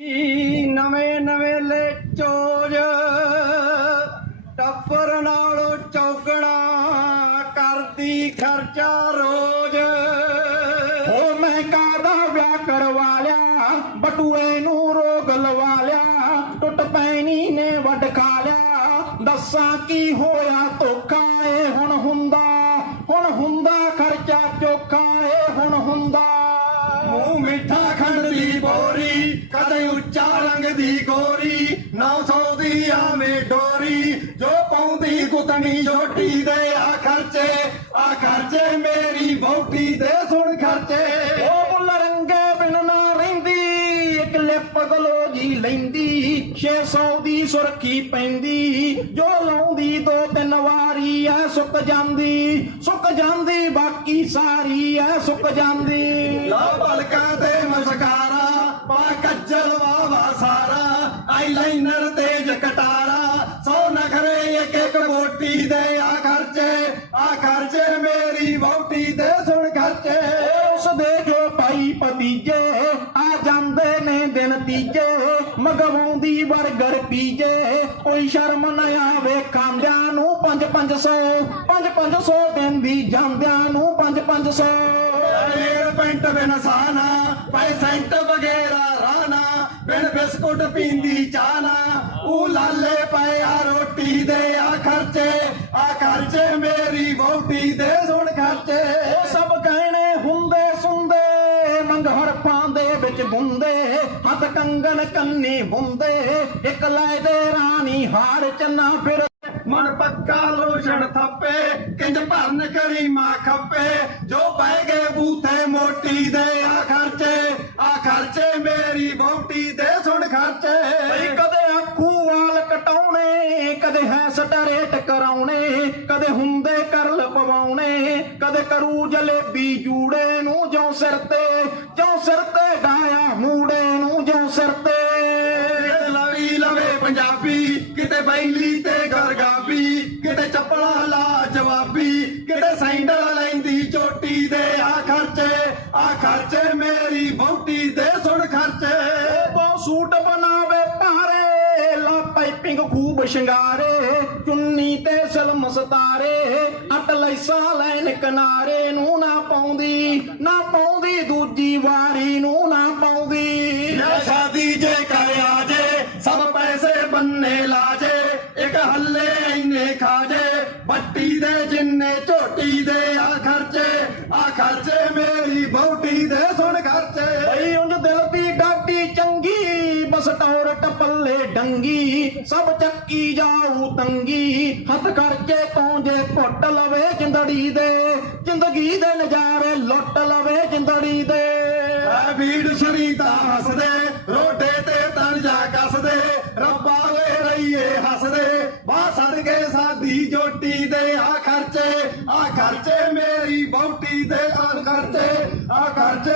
ਨਵੇਂ ਨਵੇਂ ਲੈ ਚੋਜ, ਟੱਪਰ ਨਾਲੋਂ ਚੌਗਣਾ ਕਰਦੀ ਖਰਚਾ ਰੋਜ਼। ਹੋ ਮੈਂ ਕਾਦਾ ਵਿਆਹ ਕਰਵਾ ਲਿਆ, ਬਟੂਏ ਨੂੰ ਰੋਗ ਲਵਾ ਲਿਆ, ਟੁੱਟ ਪੈਣੀ ਨੇ ਵੱਡ ਖਾ ਲਿਆ। ਦੱਸਾਂ ਕੀ ਹੋਇਆ ਧੋਖਾ ਏ ਹੁਣ ਹੁੰਦਾ ਹੁਣ ਹੁੰਦਾ ਖਰਚਾ ਚੋਖਾ ਏ ਹੁਣ ਹੁੰਦਾ। ਮੂੰਹ ਮਿੱਠਾ ਖੰਡ ਦੀ ਬੋਰੀ ਕਦੇ ਉੱਚਾ ਰੰਗ ਦੀ ਗੋਰੀ 900 ਦੀ ਆਵੇਂ ਡੋਰੀ ਜੋ ਪਾਉਂਦੀ ਗੁੱਤਣੀ ਛੋਟੀ ਦੇ ਆ ਖਰਚੇ ਆ ਖਰਚੇ ਮੇਰੀ ਬੋਟੀ ਦੇ ਸੁਣ ਖਰਚੇ। ਉਹ ਮੁੱਲ ਰੰਗੇ ਬਿਨ ਨਾ ਰਹਿੰਦੀ ਇੱਕ ਲਿਪ ਗਲੋਜੀ ਲੈਂਦੀ 600 ਦੀ ਸੁਰਖੀ ਪੈਂਦੀ ਜੋ ਲਾਉਂਦੀ ਦੋ ਤਿੰਨ ਵਾਰੀ ਐ ਸੁੱਕ ਜਾਂਦੀ ਸੁੱਕ ਜਾਂਦੀ ਬਾਕੀ ਸਾਰੀ ਐ ਸੁੱਕ ਜਾਂਦੀ। ਲਾ ਪਲਕਾਂ ਤੇ ਮਸਕਾਰਾ ਪਾ ਕੱਜਲ ਵਾ ਸਾਰਾ ਆਈਲਾਈਨਰ ਤੇਜ ਕਟਾਰਾ, ਸੌ ਨਖਰੇ ਇੱਕ ਇੱਕ ਮੋਟੀ ਦੇ ਆ ਖਰਚੇ ਆ ਖਰਚੇ ਮੇਰੀ ਵਹੁਟੀ ਦੇ ਸੁਣ ਖਰਚੇ। ਉਸ ਦੇ ਜੋ ਭਾਈ ਭਤੀਜੇ ਆ ਜਾਂਦੇ ਨੇ ਦਿਨ ਤੀਜੇ ਮਗਵਾਉਂਦੀ 버ਗਰ ਪੀਜੇ। ਕੋਈ ਸ਼ਰਮ ਨਾ ਆਵੇ ਖਾਂਦਿਆਂ ਨੂੰ 5 500 5 500 ਦਿੰਦੀ ਜਾਂਦਿਆਂ ਨੂੰ 5 500 ਰੇਲ ਪੈਂਟ ਬਿਨ ਸਾਨਾ ਪੈਸੈਂਟ ਵਗੈਰਾ ਰਾਣਾ, ਬਿਨ ਬਿਸਕੁਟ ਪੀਂਦੀ ਚਾਨਾ ਉਹ ਲਾਲੇ ਪਏ ਆ ਰੋਟੀ ਦੇ ਆ ਖਰਚੇ ਆ ਖਰਚੇ ਮੇਰੀ ਵਹੁਟੀ ਦੇ ਸੁਣ ਖਰਚੇ। ਉਹ ਸਭ ਗਹਿਣੇ ਹੁੰਦੇ ਸੁੰਦੇ ਮੰਗ ਹਰਫਾਂ ਵਿੱਚ ਗੁੰਦੇ ਹੱਥ ਕੰਗਨ ਕੰਨੀ ਹੁੰਦੇ, ਇੱਕ ਲੈ ਦੇ ਰਾਣੀ ਹਾਰ ਚੰਨਾ ਫਿਰ। ਮਨ ਪੱਕਾ ਲੋਸ਼ਣ ਥੱਪੇ, ਕਿੰਜ ਭਰਨ ਕਰੀ ਮਾਂ ਖੱਪੇ, ਜੋ ਪੈ ਗਏ ਬੂਥੇ ਮੋਟੀ ਦੇ ਆ ਖਰਚੇ ਆ ਖਰਚੇ ਮੇਰੀ ਬੋਟੀ ਦੇ ਸੁਣ ਖਰਚੇ। ਬਈ ਕਦੇ ਆਖੂ ਵਾਲ ਕਟਾਉਣੇ ਕਦੇ ਹੈ ਸਟਰੇਟ ਕਰਾਉਣੇ ਕਦੇ ਹੁੰਦੇ ਕਰਲ ਪਵਾਉਣੇ ਕਦੇ ਕਰੂ ਜਲੇਬੀ ਜੂੜੇ ਨੂੰ ਜੋ ਸਿਰ ਤੇ ਜੋ ਸਿਰ ਤੇ ਗਾਇਆ ਮੂੜੇ ਨੂੰ ਜੋ ਸਿਰ ਤੇ। ਲਵੀ ਲਵੇ ਪੰਜਾਬੀ ਕਿਤੇ ਬੈਲੀ ਤੇ ਗਰਗਾਬੀ ਕਿਤੇ ਚੱਪਲਾ ਲਾ ਜਵਾਬੀ ਕਿਤੇ ਸੈਂਡਲ ਲੈਂਦੀ ਚੋਟੀ ਦੇ। ਆ ਖਰਚੇ ਆ ਖਰਚੇ ਮੇਰੀ ਬੋਟੀ ਦੇ ਸੁਣ ਖਰਚੇ। ਸੂਟ ਬਣਾਵੇ ਭਾਰੇ ਲਾ ਪਾਈਪਿੰਗ ਖੂਬ ਸ਼ਿੰਗਾਰੇ, ਚੁੰਨੀ ਤੇ ਸਲਮ ਸਤਾਰੇ, ਅਟ ਲੈਸਾ ਲੈਨ ਕਿਨਾਰੇ ਨੂੰ ਨਾ ਪਾਉਂਦੀ ਨਾ ਪਾਉਂਦੀ ਦੂਜੀ ਵਾਰੀ ਨੂੰ ਨਾ ਪਾਉਂਦੀ। ਨਾ ਸ਼ਾਦੀ ਜੇ ਕਰ ਆਜੇ ਸਭ ਪੈਸੇ ਬੰਨੇ ਲਾਜੇ, ਇੱਕ ਹੱਲੇ ਇੰਨੇ ਖਾਜੇ, ਬੱਟੀ ਦੇ ਜਿੰਨੇ ਝੋਟੀ ਦੇ ਆ ਖਰਚੇ ਆ ਖਰਚੇ ਮੇਰੀ ਬੌਟੀ ਦੇ ਟਪੱਲੇ ਸਭ ਚੱਕੀ ਜਾਊ ਤੰਗੀ। ਹੱਥ ਖਰਚੇ ਤੋਂ ਜੇ ਘੁੱਟ ਲਵੇ ਜਿੰਦੜੀ ਦੇ, ਜ਼ਿੰਦਗੀ ਦੇ ਨਜ਼ਾਰੇ ਲੁੱਟ ਲਵੇ ਜਿੰਦੜੀ ਦੇ। ਐ ਵੀੜ ਸ਼ਰੀਤਾ ਹੱਸਦੇ, ਰੋਡੇ ਤੇ ਤਣ ਜਾ ਕੱਸਦੇ, ਰੱਬਾ ਵੇ ਰਹੀਏ ਹੱਸਦੇ। ਬਾਹ ਸਦਕੇ ਸਾਦੀ ਜੋਟੀ ਦੇ ਆ ਖਰਚੇ ਆ ਖਰਚੇ ਮੇਰੀ ਬੌਟੀ ਦੇ ਆ ਖਰਚੇ ਆ ਖਰਚੇ